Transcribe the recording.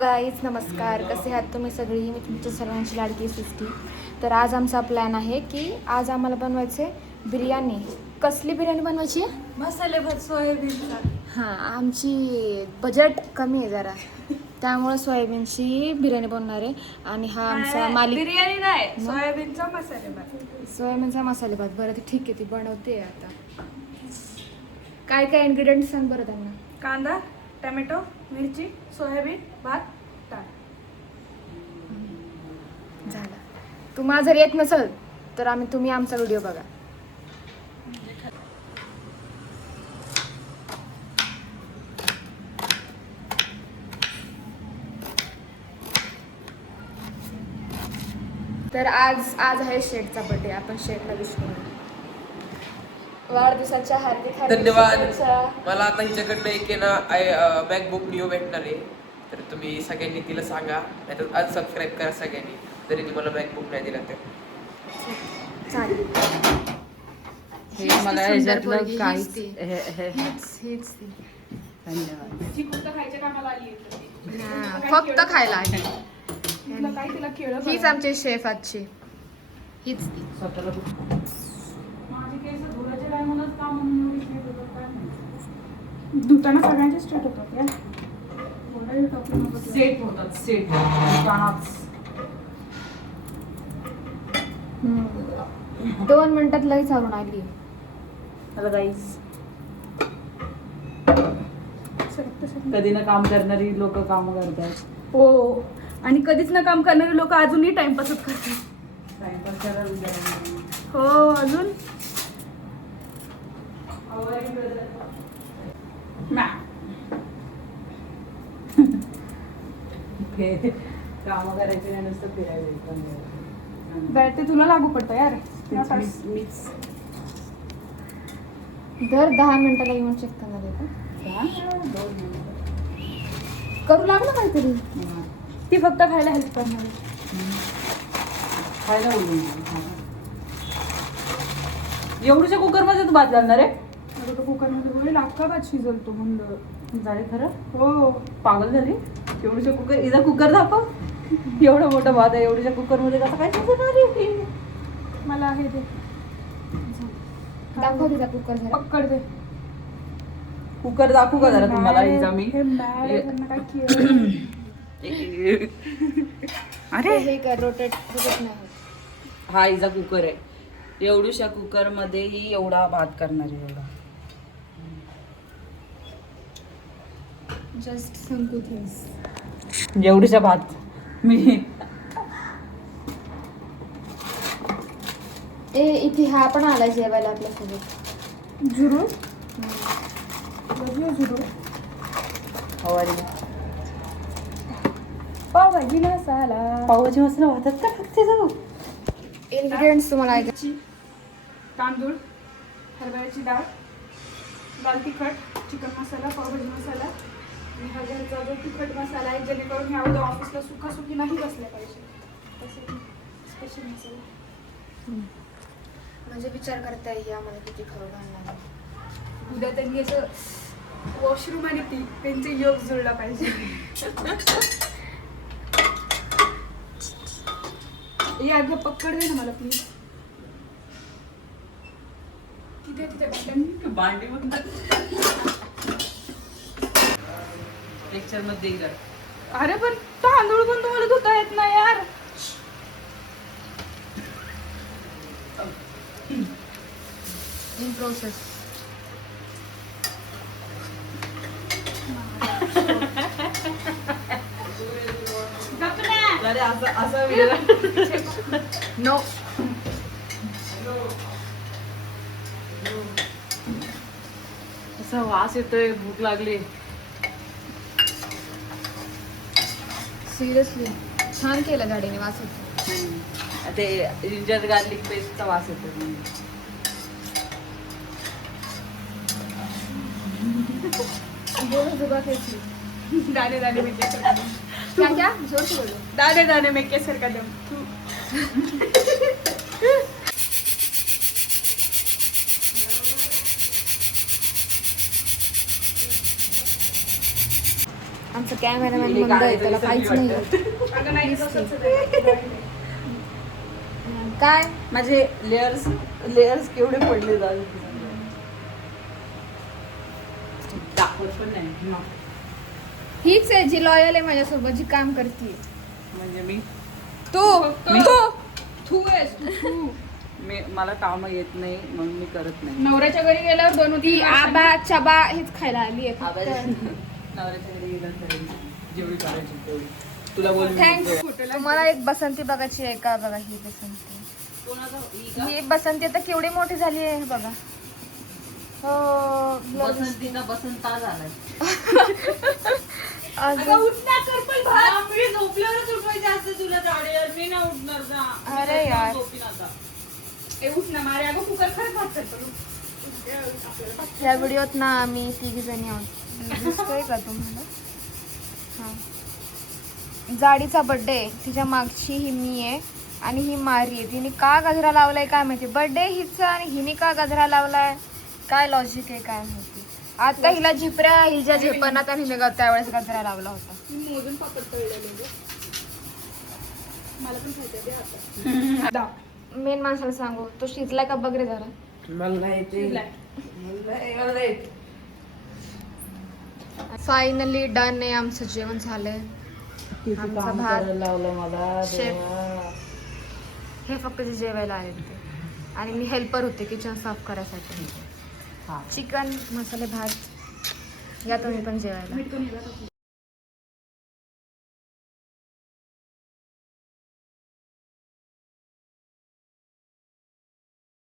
Guys नमस्कार, कसे आहात तुम्ही सगळी. मी तुमच्या सर्वांची लाडकी सृष्टी. तर आज आमचा प्लॅन आहे की आज आम्हाला बनवायचे बिर्याणी. कसली बिर्याणी बनवायची आहे? मसाले भात सोयाबीनचा. हां, आमची बजेट कमी आहे जरा, त्यामुळे सोयाबीनची बिर्याणी बनवणार आहे. आणि हा आमचा मालिक बिर्याणी नाही, सोयाबीनचा मसाले भात. सोयाबीनचा मसाले भात. बरं ते ठीक आहे, ती बनवते आता. काय काय इन्ग्रेडियंट्स सांग बरं त्यांना. कांदा, टोमॅटो, मिरची, सोयाबीन, भात, डाळ. झालं. तुम्हाला जर येत नसेल तर तुम्ही आमचा व्हिडिओ बघा. तर आज आहे शेठचा बर्थडे. आपण शेठला विश करू. वाढदिवसाच्या हार्दिक धन्यवाद. शुभेच्छा. मला आता हिच्याकडनं एक आहे ना मॅकबुक निओ भेटणार आहे, तर तुम्ही सगळ्यांनी तिला सांगा, नाहीतर आज सबस्क्राईब करा सगळ्यांनी, जरी ती मला मॅकबुक नाही दिला तर. चालेल. हे मला ह्याच्यातलं काहीच हीच ती. धन्यवाद. जी फक्त खायच्या कामाला आली आहे. हां, फक्त खायला आली. तिला काय तिला केळं हीच आमची शेफ आजची. हीच ती. स्वतःला माझी केस धुराचे काय म्हणत का म्हणून एवढी स्ट्रेट होतात काय माहिती. धुताना सगळ्यांचे स्ट्रेट होतात या. सेट होतात, सेट दुकानात. 2 मिनिटात लगेच चालून आली. हॅलो गाईस. कधी ना काम करणारी लोक काम करतात. हो, आणि कधीच ना काम करणारे लोक अजूनही टाइमपासच करतात. टाइमपास करायला हो, अजून काम करायचे नाही, नुसतं फिरायचं. ते तुला लागू पडतं यार. मीच दर 10 मिनिटाला येऊन चेक करणार आहे का? करू लागलं काहीतरी. ती फक्त खायला हेल्प करणार आहे. खायला बोलून एवढ्याशा कुकर मध्ये तू भात घालणार आहे? आता तो कुकरमध्ये होईल, अख्खा भात शिजवतो म्हणलं. झाले खरं? हो, पागल झाली. एवढ्याशा कुकर, इथं कुकर दाखव. एवढा मोठा भात आहे, एवढ्याशा कुकर मध्ये कसं काय शिजवणार आहे? मला आहे ते दाखव तिचा कुकर जरा. पक्कड दे. कुकर दाखवू का जरा तुम्हाला? इजा मी हे mad आहे, त्यांना काय केलं. अरे हे कर, रोटेट नाही होत. हा इजा कुकर आहे. एवढ्याशा कुकर मध्ये ही एवढा भात करणार आहे. एवढा जस्ट सिम्पल थिंग्स. एवढ्याशा भात मी इथे हा पण आला जेवायला आपल्यासोबत. झुरू झुरू हवारी पावभाजी मसाला. पावाची मसाला भातात का टाकते जाऊ? इन्ग्रेडियंट्स तुम्हाला ऐका. तांदूळ, हरभऱ्याची डाळ, लाल तिखट, चिकन मसाला, पावभाजी मसाला आणि हा घरचा जो तिखट मसाला आहे, जेणेकरून मी अगोदर ऑफिसला सुकी नाही बसल्या पाहिजे. तसं स्पेशल मसाला. म्हणजे विचार करता येईल आम्हाला किती खाऊ घालणार. उद्या त्यांनी असं वॉशरूम आणि त्यांचे योग जुळला पाहिजे. या अगं पक्कड दे ना मला प्लीज. किती आहे तिथे भांडी लेक्चर मध्ये गेला. अरे पण तांदूळ पण तुम्हाला धुता येत नाही यार. In process. अरे असं व्हिडिओ नो. असा वास येतोय, भूक लागली. सिरियसली छान केलं गाडीने. वास होतो. ते जिंजर गार्लिक पेस्टचा वास येतो. जुबा कैसी. दाने दाने में केसर का दम. क्या क्या जोर से बोलो. दाने दाने में केसर का दम. आमचं कॅमेरामॅन मंद आहे, त्याला काहीच नाही होत. अगं नाही तसंच आहे. काय माझे लेयर्स केवढे पडले जाऊ दाखवत पण नाही हीच आहे जी लॉयल आहे माझ्यासोबत, जी काम करते. म्हणजे मी तू आहेस तू. मला काम येत नाही म्हणून मी करत नाही. नवऱ्याच्या घरी गेल्यावर दोन ती होती आबा चबा हेच खायला आली आहे फक्त. नवऱ्याच्या घरी गेलं तरी जेवढी करायची तेवढी तुला बोल थँक्स. तुम्हाला एक बसंती बघायची आहे का? बघा ही बसंती. ही बसंती आता केवढी मोठी झाली आहे बघा. हो बसंतीचा बसंता झालाय. अजून- मी झोपल्यावरच उठवायचे असते तुला जाडेवर, मी नाही उठणार ना. अरे यार. झोपीन आता. ए उठ ना मारे. अगं कुकर खरंच भात करतो. या व्हिडिओत ना आम्ही तिघी जणी आहोत. दिसतोय का तुम्हाला? हा. जाडीचा बर्थडे आहे, तिच्या मागची ही मी आहे आणि ही मारी आहे. तिने का गजरा लावलाय काय माहिती. बर्थडे हिचा आणि हिने का गजरा लावलाय, काय लॉजिक आहे काय माहिती. आता हिला झिपऱ्या हिच्या झेपणात आणि हिने त्यावेळेस गजरा लावला होता. मी मोजून पकडतो एवढ्या. मला पण खायचं ते आता. दा. मेन माणसाला सांगू, तो शिजलाय का बघ रे जरा. मला नाही फायनली डन आहे, आमचं जेवण झालंय. किती आमचा काम भात. करायला लावलं मला शेफ. देवा. हे फक्त जे जेवायला आले होते आणि मी हेल्पर होते किचन साफ करायसाठी. हा. चिकन मसाले भात या तुम्ही पण जेवायला. मीठ कमी झालं का?